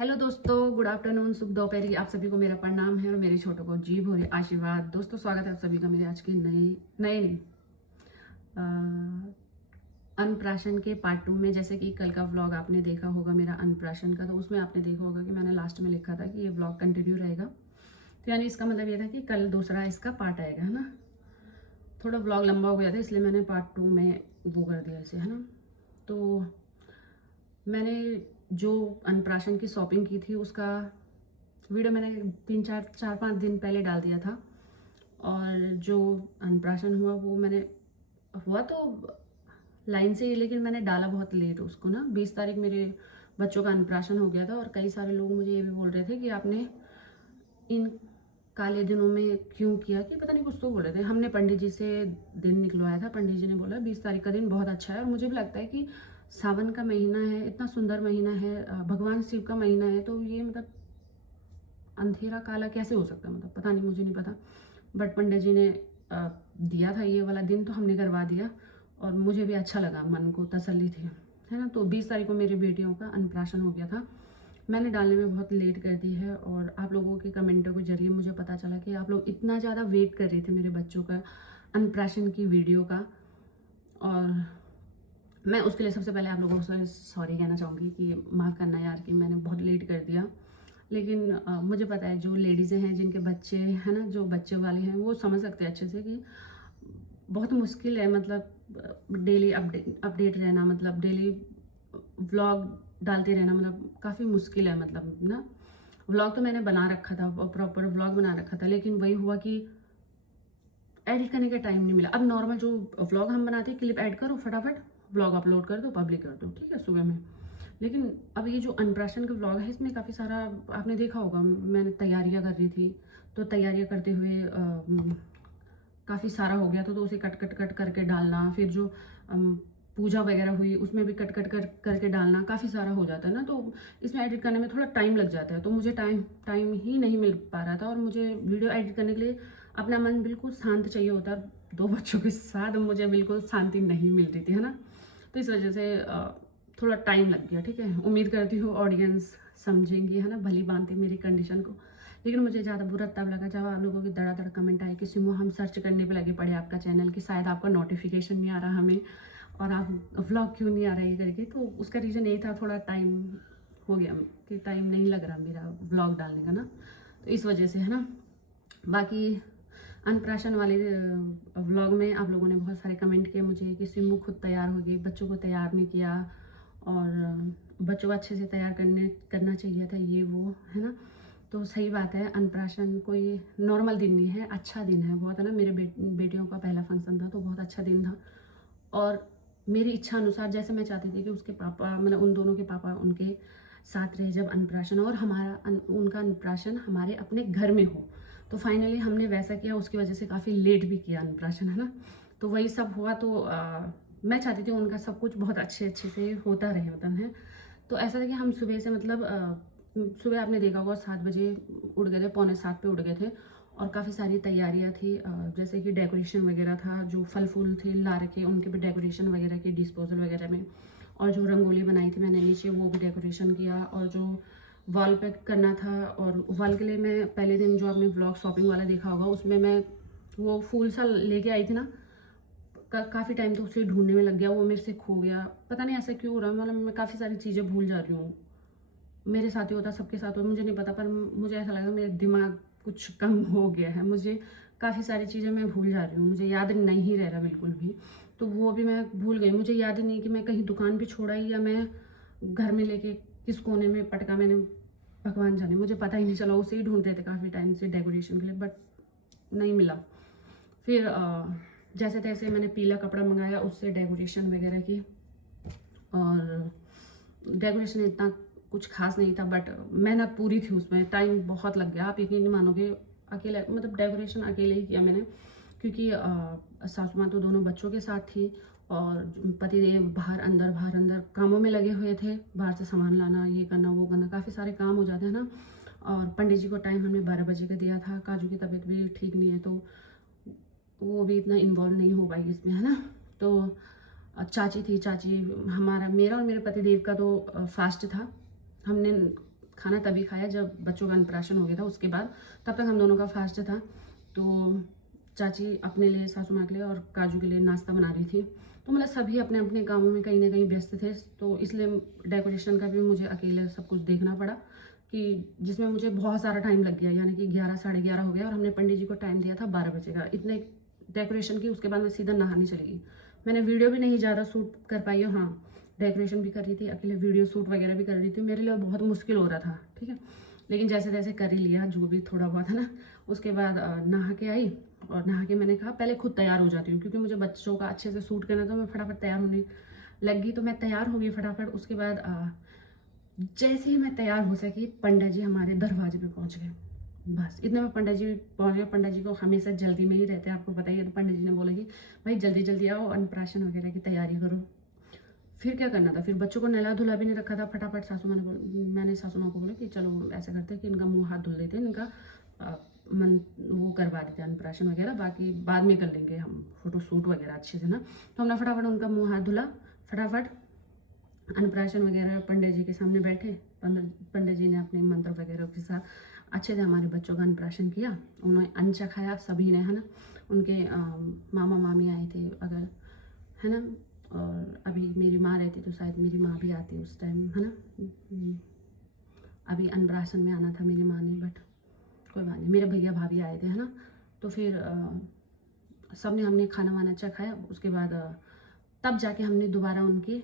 Hello दोस्तों, good afternoon, शुभ दोपहरी। आप सभी को मेरा प्रणाम है और मेरे छोटों को जी भोरे आशीर्वाद। दोस्तों, स्वागत है आप सभी का मेरे आज के नए नए नहीं अन्नप्राशन के पार्ट 2 में। जैसे कि कल का व्लॉग आपने देखा होगा मेरा अन्नप्राशन का, तो उसमें आपने देखा होगा कि मैंने लास्ट में लिखा था कि ये व्लॉग कंटिन्यू रहेगा। तो यानी इसका मतलब ये था कि कल दूसरा इसका पार्ट आएगा, है ना। थोड़ा व्लॉग लंबा हो गया था, इसलिए मैंने पार्ट 2 में वो कर दिया इसे, है ना। तो मैंने जो अन्नप्राशन की शॉपिंग की थी उसका वीडियो मैंने 3-4-5 दिन पहले डाल दिया था। और जो अन्नप्राशन हुआ वो मैंने हुआ तो लाइन से ही, लेकिन मैंने डाला बहुत लेट उसको ना। 20 तारीख मेरे बच्चों का अन्नप्राशन हो गया था और कई सारे लोग मुझे ये भी बोल रहे थे कि आपने इन काले दिनों में क्यों किया, कि पता नहीं कुछ तो बोल रहे थे। हमने पंडित जी से दिन निकलवाया था, पंडित जी ने बोला 20 तारीख का दिन बहुत अच्छा है। और मुझे भी लगता है कि सावन का महीना है, इतना सुंदर महीना है, भगवान शिव का महीना है, तो ये मतलब अंधेरा काला कैसे हो सकता है, मतलब पता नहीं, मुझे नहीं पता। बट पंडित जी ने दिया था ये वाला दिन, तो हमने करवा दिया और मुझे भी अच्छा लगा, मन को तसल्ली थी, है ना। तो 20 तारीख को मेरी बेटियों का अन्नप्राशन हो गया था। मैंने डालने में बहुत लेट कर दी है और आप लोगों के कमेंटों के जरिए मुझे पता चला कि आप लोग इतना ज़्यादा वेट कर रहे थे मेरे बच्चों का अन्नप्राशन की वीडियो का। और मैं उसके लिए सबसे पहले आप लोगों से सॉरी कहना चाहूँगी कि माफ़ करना यार कि मैंने बहुत लेट कर दिया। लेकिन मुझे पता है जो लेडीज़ें हैं जिनके बच्चे हैं ना, जो बच्चे वाले हैं, वो समझ सकते हैं अच्छे से कि बहुत मुश्किल है, मतलब डेली अपडेट रहना, मतलब डेली व्लॉग डालते रहना, मतलब काफ़ी मुश्किल है, मतलब ना। व्लॉग तो मैंने बना रखा था, प्रॉपर व्लॉग बना रखा था, लेकिन वही हुआ कि एडिट करने का टाइम नहीं मिला। अब नॉर्मल जो व्लॉग हम बनाते हैं, क्लिप ऐड करो, फटाफट व्लॉग अपलोड कर दो, पब्लिक कर दो, ठीक है, सुबह में। लेकिन अब ये जो अन्नप्राशन का व्लॉग है, इसमें काफ़ी सारा आपने देखा होगा, मैंने तैयारियां कर रही थी, तो तैयारियां करते हुए काफ़ी सारा हो गया था, तो उसे कट कट कट करके डालना। फिर जो पूजा वगैरह हुई उसमें भी कट कट कर करके डालना, काफ़ी सारा हो जाता है ना, तो इसमें एडिट करने में थोड़ा टाइम लग जाता है। तो मुझे टाइम ही नहीं मिल पा रहा था, और मुझे वीडियो एडिट करने के लिए अपना मन बिल्कुल शांत चाहिए होता है। 2 बच्चों के साथ मुझे बिल्कुल शांति नहीं मिल रही थी, है ना। तो इस वजह से थोड़ा टाइम लग गया, ठीक है। उम्मीद करती हूँ ऑडियंस समझेंगी, है ना, भली भांति मेरी कंडीशन को। लेकिन मुझे ज़्यादा बुरा तब लगा जब आप लोगों की धड़ाधड़ कमेंट आई कि सिमो हम सर्च करने पे लगे पड़े आपका चैनल, कि शायद आपका नोटिफिकेशन नहीं आ रहा हमें और आप व्लॉग क्यों नहीं आ रहा है करके। तो उसका रीज़न यही था, थोड़ा टाइम हो गया कि टाइम नहीं लग रहा मेरा व्लॉग डालने का ना, तो इस वजह से, है ना। बाकी अन्नप्राशन वाले व्लॉग में आप लोगों ने बहुत सारे कमेंट किए मुझे कि सिमू खुद तैयार हो गई, बच्चों को तैयार नहीं किया, और बच्चों को अच्छे से तैयार करना चाहिए था, ये वो, है ना। तो सही बात है, अन्नप्राशन कोई नॉर्मल दिन नहीं है, अच्छा दिन है बहुत, है ना। मेरे बेटियों का पहला फंक्शन था, तो बहुत अच्छा दिन था। और मेरी इच्छा अनुसार, जैसे मैं चाहती थी कि उसके पापा, मतलब उन दोनों के पापा उनके साथ रहे जब अन्नप्राशन, और उनका अन्नप्राशन हमारे अपने घर में हो, तो फाइनली हमने वैसा किया। उसकी वजह से काफ़ी लेट भी किया अन्नप्राशन, है ना। तो वही सब हुआ। तो मैं चाहती थी उनका सब कुछ बहुत अच्छे से होता रहे, मतलब है। तो ऐसा था कि हम सुबह से, मतलब सुबह आपने देखा होगा 7 बजे उठ गए थे, पौने 7 पे उठ गए थे, और काफ़ी सारी तैयारियां थी, जैसे कि डेकोरेशन वगैरह था, जो फल फूल थे ला रखे उनके भी डेकोरेशन वगैरह की, डिस्पोजल वगैरह में। और जो रंगोली बनाई थी मैंने नीचे, वो भी डेकोरेशन किया। और जो वॉल पे करना था, और वॉल के लिए मैं पहले दिन जो आपने ब्लॉग शॉपिंग वाला देखा होगा, उसमें मैं वो फूल सा लेके आई थी ना, काफ़ी टाइम तो उसे ढूंढने में लग गया, वो मेरे से खो गया, पता नहीं ऐसा क्यों हो रहा है। मतलब मैं काफ़ी सारी चीज़ें भूल जा रही हूँ, मेरे साथ ही होता, सबके साथ होता, मुझे नहीं पता, पर मुझे ऐसा लगा मेरा दिमाग कुछ कम हो गया है, मुझे काफ़ी सारी चीज़ें मैं भूल जा रही हूँ, मुझे याद नहीं रह रहा बिल्कुल भी। तो वो भी मैं भूल गई, मुझे याद ही नहीं कि मैं कहीं दुकान पे छोड़ा ही, या मैं घर में लेके किस कोने में पटका मैंने, भगवान जाने, मुझे पता ही नहीं चला। उसे ही ढूंढ रहे थे काफ़ी टाइम से डेकोरेशन के लिए, बट नहीं मिला। फिर जैसे तैसे मैंने पीला कपड़ा मंगाया, उससे डेकोरेशन वगैरह की। और डेकोरेशन इतना कुछ खास नहीं था, बट मेहनत पूरी थी उसमें, टाइम बहुत लग गया, आप यकीन नहीं मानोगे। अकेले, मतलब डेकोरेशन अकेले ही किया मैंने, क्योंकि सासू माँ तो दोनों बच्चों के साथ थी, और पतिदेव बाहर अंदर कामों में लगे हुए थे, बाहर से सामान लाना, ये करना वो करना, काफ़ी सारे काम हो जाते हैं ना। और पंडित जी को टाइम हमने 12 बजे का दिया था, काजू की तबीयत भी ठीक नहीं है, तो वो भी इतना इन्वॉल्व नहीं हो पाएगी इसमें, है ना। तो चाची थी, चाची, हमारा, मेरा और मेरे पतिदेव का तो फास्ट था, हमने खाना तभी खाया जब बच्चों का अन्नप्राशन हो गया था, उसके बाद तब तक हम दोनों का फास्ट था। तो चाची अपने लिए, सासू माँ के लिए और काजू के लिए नाश्ता बना रही थी। तो मतलब सभी अपने अपने कामों में कहीं ना कहीं व्यस्त थे, तो इसलिए डेकोरेशन का भी मुझे अकेले सब कुछ देखना पड़ा, कि जिसमें मुझे बहुत सारा टाइम लग गया, यानी कि 11 साढ़े 11 हो गया। और हमने पंडित जी को टाइम दिया था 12 बजे का। इतने डेकोरेशन की, उसके बाद मैं सीधा नहाने चली गई। मैंने वीडियो भी नहीं ज़्यादा शूट कर पाई हूँ, हाँ डेकोरेशन भी कर रही थी अकेले, वीडियो शूट वगैरह भी कर रही थी। मेरे लिए बहुत मुश्किल हो रहा था, ठीक है, लेकिन जैसे तैसे कर ही लिया जो भी थोड़ा बहुत है ना। उसके बाद नहा के आई, और नहा के मैंने कहा पहले खुद तैयार हो जाती हूँ, क्योंकि मुझे बच्चों का अच्छे से शूट करना था। मैं फटाफट तैयार होने लग गई, तो मैं तैयार हो गई फटाफट। उसके बाद जैसे ही मैं तैयार हो सकी, पंडित जी हमारे दरवाजे पे पहुंच गए। बस इतने में पंडित जी पहुंच गए। पंडित जी को हमेशा जल्दी में ही रहते हैं, आपको पता ही है। तो पंडित जी ने बोला कि भाई जल्दी जल्दी आओ, अन्नप्राशन वगैरह की तैयारी करो। फिर क्या करना था, फिर बच्चों को नहला धुला भी नहीं रखा था। फटाफट मैंने सासू माँ को बोला कि चलो ऐसा करते हैं कि इनका मुँह हाथ धुल देते हैं, इनका मन वो करवा देते हैं अन्नप्राशन वगैरह, बाकी बाद में कर लेंगे हम फोटो शूट वगैरह अच्छे से ना। तो हमने फटाफट उनका मुँह हाथ धुला, फटाफट अन्नप्राशन वगैरह पंडित जी के सामने बैठे। पंडित जी ने अपने मंत्र वगैरह के साथ अच्छे से हमारे बच्चों का अन्नप्राशन किया। उन्होंने अन्न चखाया सभी ने, है ना। उनके मामा मामी आए थे अगर, है ना। और अभी मेरी माँ रहती तो शायद मेरी माँ भी आती उस टाइम, है ना। अभी अन्नप्राशन में आना था मेरी माँ ने, बट कोई बात नहीं, मेरे भैया भाभी आए थे, है ना। तो फिर सब ने, हमने खाना वाना चखाया। उसके बाद तब जाके हमने दोबारा उनकी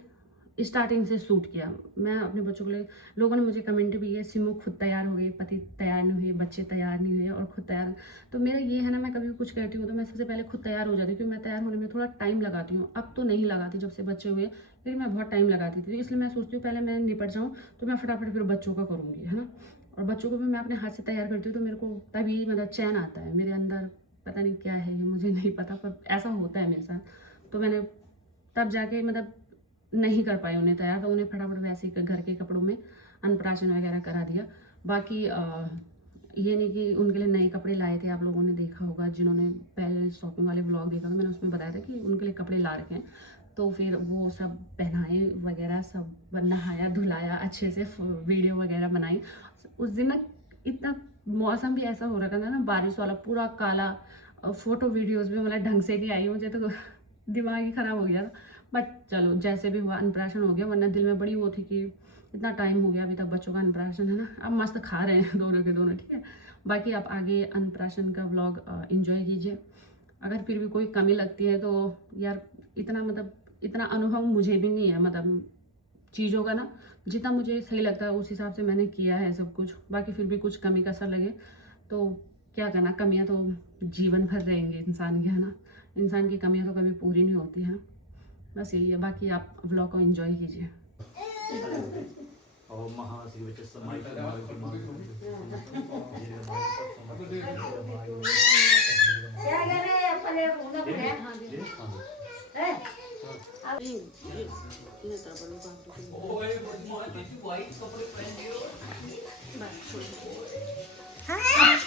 स्टार्टिंग से शूट किया। मैं अपने बच्चों के लिए, लोगों ने मुझे कमेंट भी किया, सिमू खुद तैयार हो गई, पति तैयार नहीं हुए, बच्चे तैयार नहीं हुए और खुद तैयार। तो मेरा ये है ना, मैं कभी भी कुछ कहती हूँ तो मैं सबसे पहले खुद तैयार हो जाती हूँ, क्योंकि मैं तैयार होने में थोड़ा टाइम लगाती हूँ। अब तो नहीं लगाती जब से बच्चे हुए, लेकिन मैं बहुत टाइम लगाती थी। तो इसलिए मैं सोचती हूँ पहले मैं निपट जाऊँ, तो मैं फटाफट फिर बच्चों का करूँगी, है ना। और बच्चों को भी मैं अपने हाथ से तैयार करती हूँ, तो मेरे को तभी मतलब चैन आता है मेरे अंदर। पता नहीं क्या है ये, मुझे नहीं पता, पर ऐसा होता है मेरे साथ। तो मैंने तब जाके मतलब नहीं कर पाई उन्हें तैयार, तो उन्हें फटाफट वैसे ही घर के कपड़ों में अन्नप्राशन वगैरह करा दिया। बाकी ये नहीं कि उनके लिए नए कपड़े लाए थे। आप लोगों ने देखा होगा, जिन्होंने पहले शॉपिंग वाले व्लॉग देखा था, मैंने उसमें बताया था कि उनके लिए कपड़े ला रखे हैं। तो फिर वो सब पहनाए वगैरह, सब नहाया धुलाया, अच्छे से वीडियो वगैरह बनाई। उस दिन ना इतना मौसम भी ऐसा हो रखा था ना, बारिश वाला पूरा काला। फोटो वीडियोज़ भी मतलब ढंग से नहीं आई, मुझे तो दिमाग ही ख़राब हो गया था। बट चलो जैसे भी हुआ, अन्नप्राशन हो गया। वरना दिल में बड़ी वो थी कि इतना टाइम हो गया अभी तक बच्चों का अन्नप्राशन, है ना। अब मस्त खा रहे हैं दोनों के दोनों, ठीक है। बाकी आप आगे अन्नप्राशन का व्लॉग एंजॉय कीजिए। अगर फिर भी कोई कमी लगती है तो यार, इतना मतलब इतना अनुभव मुझे भी नहीं है, मतलब चीज़ों का ना। जितना मुझे सही लगता है उस हिसाब से मैंने किया है सब कुछ। बाकी फिर भी कुछ कमी कसर लगे तो क्या करना, कमियाँ तो जीवन भर रहेंगी इंसान की, है ना। इंसान की कमियाँ तो कभी पूरी नहीं होती हैं। बस यही है। बाकी आप व्लॉग को एंजॉय कीजिए।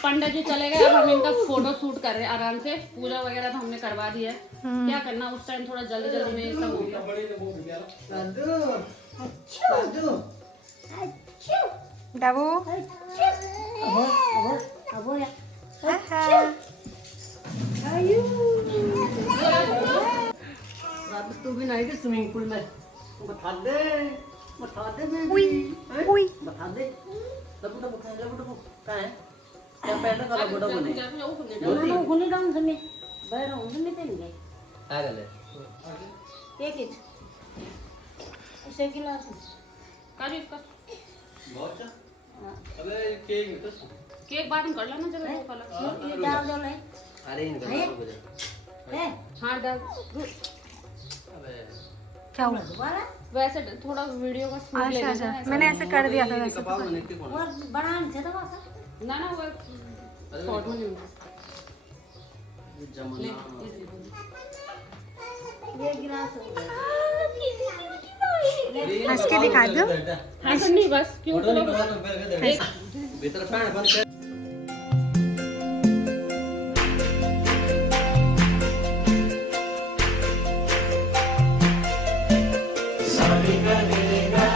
पंडित जी चले गए, अब हम इनका फोटो शूट कर रहे हैं आराम से। पूजा वगैरह तो हमने करवा दी है, क्या करना, उस टाइम थोड़ा जल्दी जल्दी में सब हो गया। तू भी नहीं स्विमिंग पूल में बता दे बता दे क्या है क्या पहले का बड़ा बने ನಾನು ಗುಣಿಡಂ ಸಮ್ಮೆ ಬೇರೆ ಒಂದು ತೆಂಗೆ ಆಗಲ್ಲ एक ऐसे गिलास काजू इसका बहुत अबे केक तो केक बाद में कर लेना, जब वो कलर ये डाल दो ले अरे इनका हो जाए ए हाँ डाल। अबे क्या हुआ दोबारा वैसे थोड़ा वीडियो का शूट ले लेना है। मैंने ऐसे कर दिया था वैसे। कपाल बने के कौन और बनाने से दवा सा ना ना वो शॉर्ट में नहीं ये जमाना ये गिलास हंस के दिखा दो। हाँ सर नहीं, बस क्यों फोटो निकाल दो भीतर पैंट बंद कर Sa re ga re ga,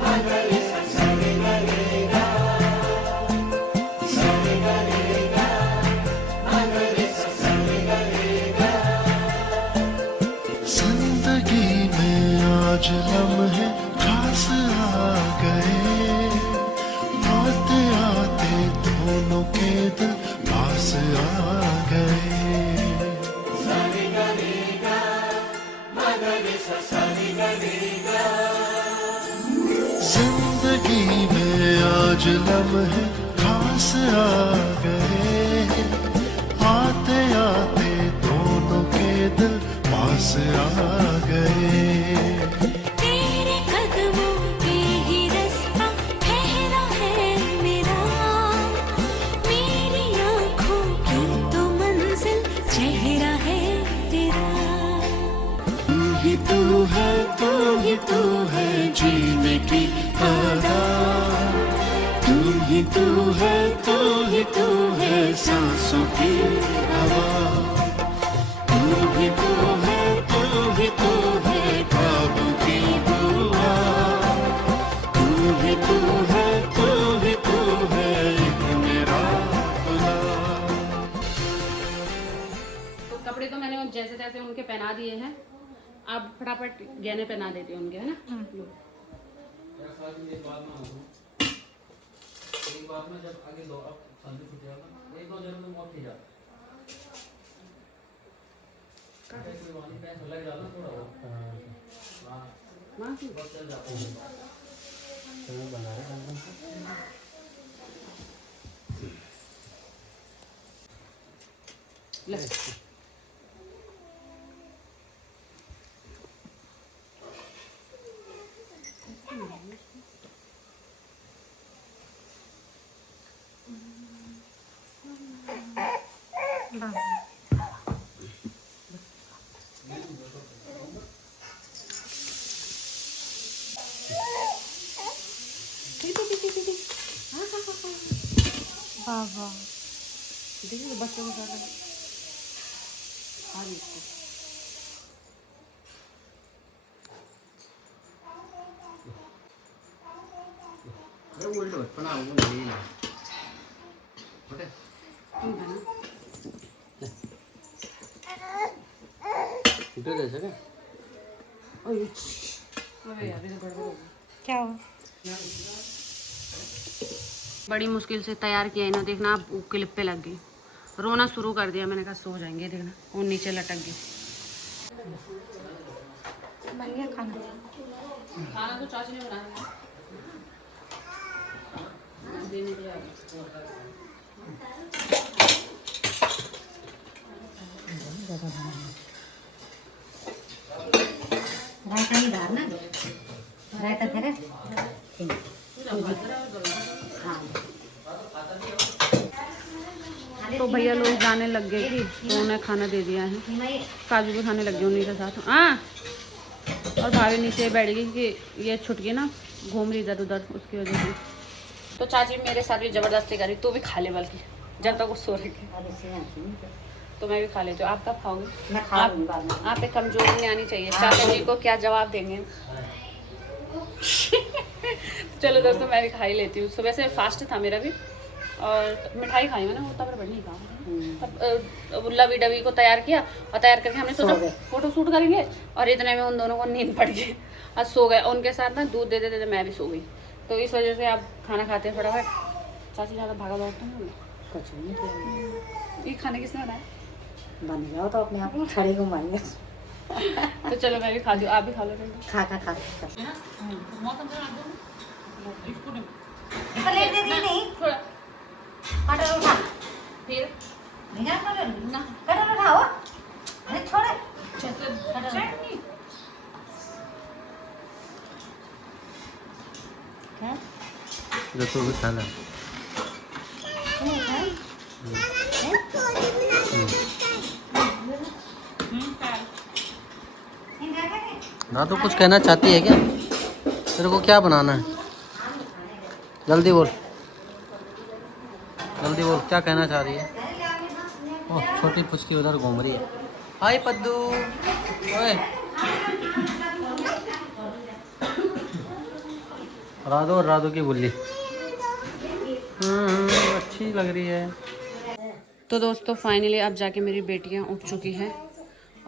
ma ga re sa re ga re में आज लम्हे खास आ गए, आते आते दोनों के दिल पास आ गए। तेरे कदमों पे ही रास्ता ठहरा है मेरा, मेरी आँखों की तो मंजिल चेहरा है तेरा। तू ही तू है, तू ही तू है जीने की आदत, तू ही तू है, तू ही तू है सांसों की हवा, तू ही तू है, तू ही तू है ख्वाबों की दुआ, तू ही तू है, तू ही तू है एक मेरा खुदा। तो कपड़े तो मैंने जैसे जैसे उनके पहना दिए हैं, अब फटाफट गहने पहना देती हूँ उनके, है ना। लो। एक बात में जब आगे दो अब शांति छूट जाएगा, एक दो जन तुम और ठीक जा कोई वाली पैसा लग जाना थोड़ा वो हाँ बस चल जाता है तो बना रहे ले। बाबा देखिए बच्चों को ज़्यादा खा ली इसको। अरे उल्टे मत बना वो नहीं ना ओके उल्टे जैसे क्या अरे यार ये गड़बड़ हो गई। क्या हुआ? बड़ी मुश्किल से तैयार किया इन्हें, देखना आप क्लिप पे लग गई, रोना शुरू कर दिया। मैंने कहा सो जाएंगे, देखना वो नीचे लटक गई। बन गया खाना? खाना तो चाची ने बनाया देने के लिए। रायता नहीं डालना, रायता तेरे तो भैया लोग जाने लग गए कि तो उन्हें खाना दे दिया है, काजू भी खाने लग गए उन्हीं के साथ। हाँ, और भाभी नीचे बैठ गई कि ये छुट गई ना, घूम रही इधर उधर, उसकी वजह से। तो चाची मेरे साथ भी ज़बरदस्ती करी, तू भी खा ले बल्कि जब तक वो सो रही। तो मैं भी खा लेती हूँ। आप कब खाओगे? मैं खा लूँगी बाद में। आप पे कमजोरी नहीं आनी चाहिए। चाचा जी को क्या जवाब देंगे? चलो दोस्तों मैं भी खा ही लेती हूँ। सुबह से फास्ट था मेरा भी, और मिठाई खाई मैंने, वो तब नहीं कहा। अब लवी डवी को तैयार किया, और तैयार करके हमने सोचा फोटो शूट करेंगे, और इतने में उन दोनों को नींद पड़ गई, आज सो गए। उनके साथ ना दूध देते देते मैं भी सो गई। तो इस वजह से आप खाना खाते हैं फटाफट। चाची ज़्यादा भागा दौड़ तो नहीं? कुछ नहीं ये खाने किसने बनाया? बन जाओ तो अपने आप खड़े घुमाएंगे। तो चलो मैं भी खा दूँ, आप भी खा लो। खा खा खा मौसम प्लेट दे दी नहीं, थोड़ा कटर उठा, फिर नहीं जाना कटर ना, कटर उठाओ, अरे छोड़े चटनी क्या जो तू भी खाना ना। तो कुछ कहना चाहती है क्या? तेरे को क्या बनाना है? जल्दी बोल, जल्दी बोल, क्या कहना चाह रही है? ओह छोटी पुचकी उधर घूम रही है। हाय पद्दू, ओए राधो और राधो की बुल्ली अच्छी लग रही है। तो दोस्तों फाइनली अब जाके मेरी बेटियां उठ चुकी हैं,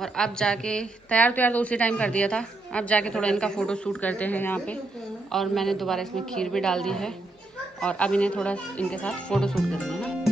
और अब जाके तैयार तो उसी टाइम कर दिया था। अब जाके थोड़ा इनका फ़ोटो शूट करते हैं यहाँ पे, और मैंने दोबारा इसमें खीर भी डाल दी है, और अब इन्हें थोड़ा इनके साथ फ़ोटो शूट करेंगे ना।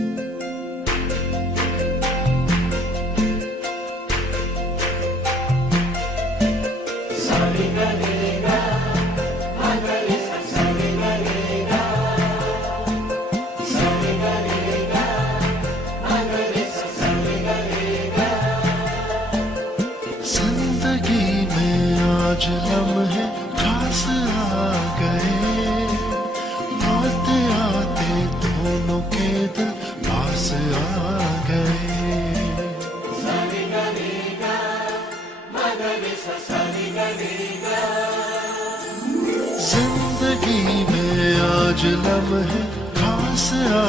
लम्हे खास आ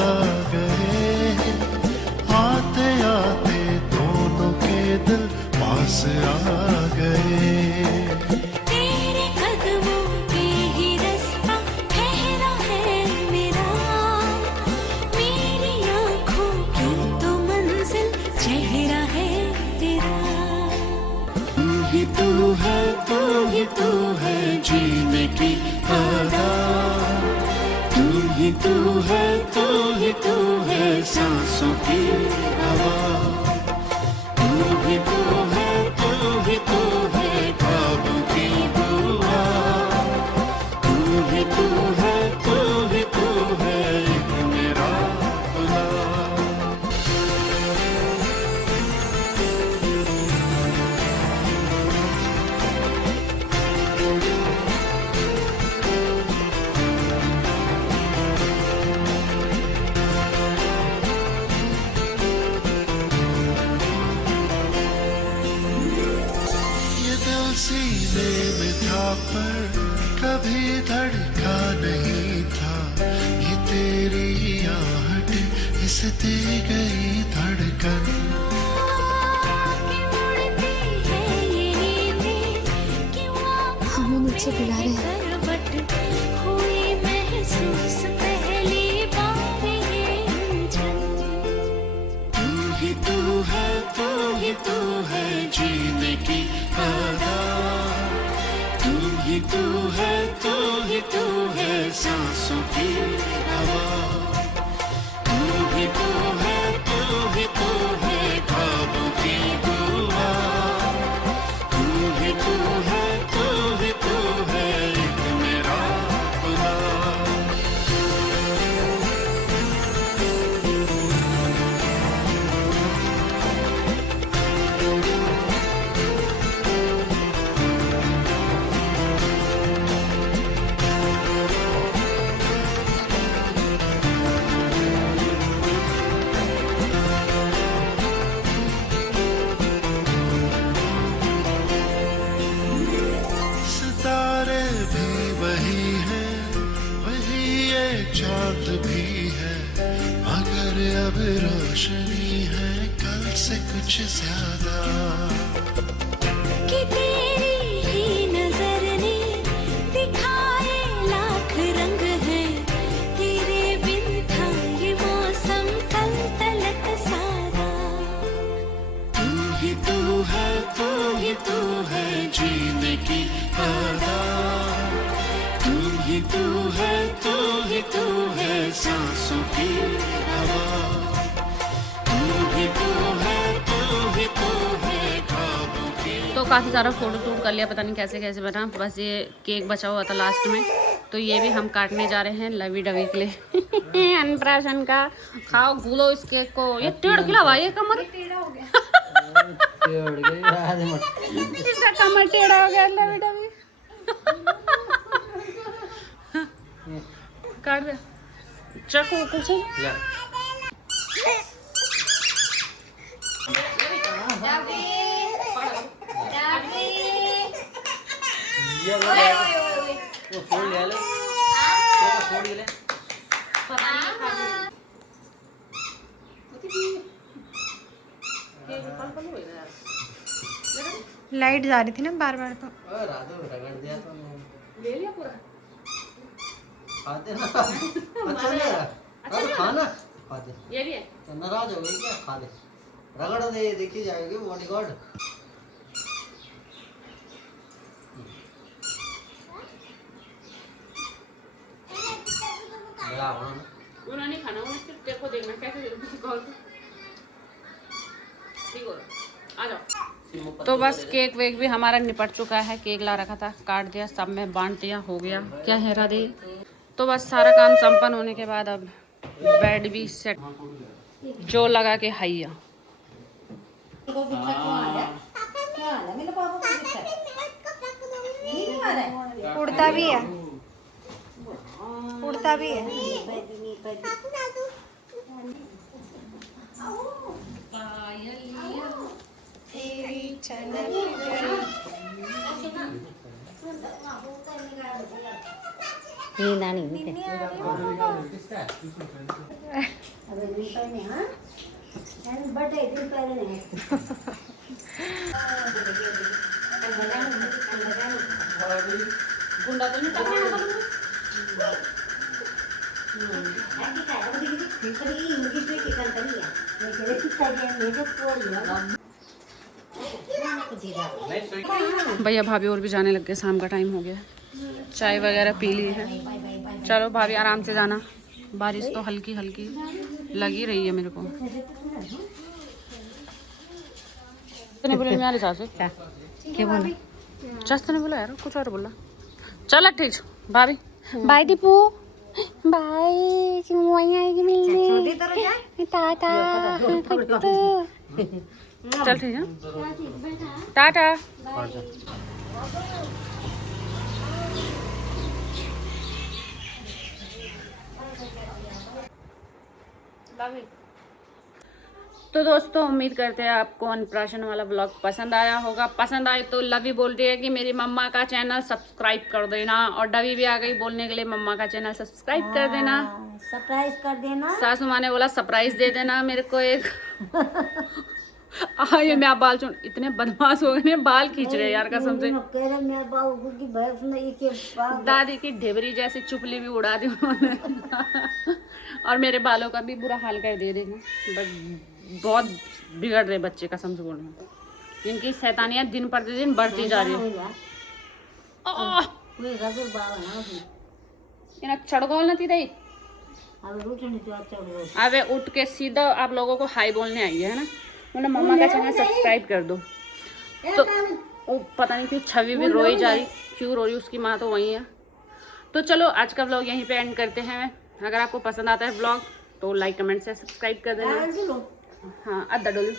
गए, आते आते दोनों के दिल पास आ गए। तेरे कदमों पे ही रास्ता ठहरा है मेरा, मेरी आँखों की तो मंजिल चेहरा है तेरा। तू ही तू है, तू ही तू है जीने की आदत, तू ही तू है, तू ही तू है सांसों की हवा, तू ही तू है, तू ही तू है ख्वाबों की दुआ, तू ही तू है, तू ही तू है एक मेरा खुदा। ये दिल सीने में था पर कभी धड़का नहीं था, ये तेरी आहट इसे दे गई धड़कन। हमें नीचे बुला रहे हैं। हुई महसूस पहली बार ये उलझन। तू ही तू है, तू ही तू है जीने की आदत, तू ही तू है, तू ही तू है सांसों की हवा, तू ही तू है, तू ही तू है ख्वाबों की दुआ, तू ही तू है, तू ही तू है एक मेरा खुदा। सितारे भी वही है, वही ये चांद भी है, मगर अब रोशनी है कल से कुछ ज्यादा। कि तेरी ही नजर ने दिखाए लाख रंग हैं, तेरे बिन था ये मौसम तलतलत सारा। तू ही तू है, तू ही तू है जीने की आदत, तू ही तू है, तू ही तू है सांसों की हवा, तू ही तू है, तू ही तू है ख्वाबों की। तो काफ़ी सारा फ़ोटो शूट कर लिया, पता नहीं कैसे कैसे बना, बस ये केक बचा हुआ था लास्ट में, तो ये भी हम काटने जा रहे हैं लवी डवी के लिए। अन्नप्राशन का खाओ गुलो इस केक को। ये टेढ़ खिला भाई, ये कमर इसका कमर टेढ़ा हो गया। लवी डवी काट दे चाकू कुछ लाइट जा रही थी ना बार बार, तो रगड़ दिया तो ले लिया पूरा। खाते ना अच्छा नहीं रहा, अरे खाना खाते ये भी है तो नाराज हो गई क्या? खा ले, रगड़ दे, देखी जाएगी बॉडी गार्ड। उन्होंने नहीं खाना, उन्हें सिर्फ तेरे को देखना कैसे ठीक हो। आ जाओ। तो बस केक वेक भी हमारा निपट चुका है, केक ला रखा था, काट दिया, सब में बांट दिया, हो गया। क्या है राधे? तो बस सारा काम संपन्न होने के बाद अब बेड भी सेट जो लगा के हैया। उड़ता भी है, उड़ता भी है। नींद आनी नहीं थे अबे दिन पर नहीं हाँ यानी बर्थडे दिन पर नहीं गुंडा तो नहीं करना है भैया भाभी और भी जाने लग गए, शाम का टाइम हो गया, चाय वगैरह पी ली है। चलो भाभी आराम से जाना, बारिश तो हल्की हल्की लगी रही है मेरे को। नहीं बोले मेरे साथ से क्या बोला जस्ट नहीं बोला यार, कुछ और बोला। चल ठीक भाभी, बाय दीपू, बाय आएगी मिलने, टाटा। चल ठीक है, टाटा। तो दोस्तों उम्मीद करते हैं आपको अन्नप्राशन वाला व्लॉग पसंद आया होगा। पसंद आए तो लवी बोल रही है कि मेरी मम्मा का चैनल सब्सक्राइब कर देना, और डवी भी आ गई बोलने के लिए मम्मा का चैनल सब्सक्राइब कर देना, सरप्राइज कर देना। सासू माँ ने बोला सरप्राइज दे देना मेरे को एक। ये मैं बाल चुन, इतने बदमाश हो गए, बाल खींच रहे यार कसम से। दादी की ढेबरी जैसी चुपली भी उड़ा दी उन्होंने। और मेरे बालों का भी बुरा हाल कर दे देगा, बहुत बिगड़ रहे बच्चे कसम से बोल रहे हैं। इनकी शैतानियत दिन प्रतिदिन बढ़ती जा रही है। चढ़गोल नहीं रही, अबे उठ के सीधा आप लोगों को हाई बोलने आई है ना, मतलब मम्मा का चैनल सब्सक्राइब कर दो। तो वो पता नहीं क्यों छवि भी रोई जा रही, क्यों रो रही, उसकी माँ तो वही है। तो चलो आज का व्लॉग यहीं पे एंड करते हैं। अगर आपको पसंद आता है व्लॉग तो लाइक कमेंट से सब्सक्राइब कर देना। हाँ अद्दा डोलू।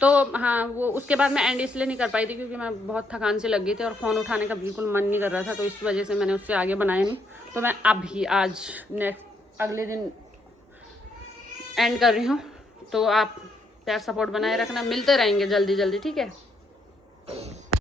तो हाँ वो उसके बाद मैं एंड इसलिए नहीं कर पाई थी क्योंकि मैं बहुत थकान से लग गई थी और फ़ोन उठाने का बिल्कुल मन नहीं कर रहा था, तो इस वजह से मैंने उससे आगे बनाया नहीं। तो मैं अभी आज नेक्स्ट अगले दिन एंड कर रही हूँ। तो आप प्यार सपोर्ट बनाए रखना, मिलते रहेंगे जल्दी जल्दी, ठीक है।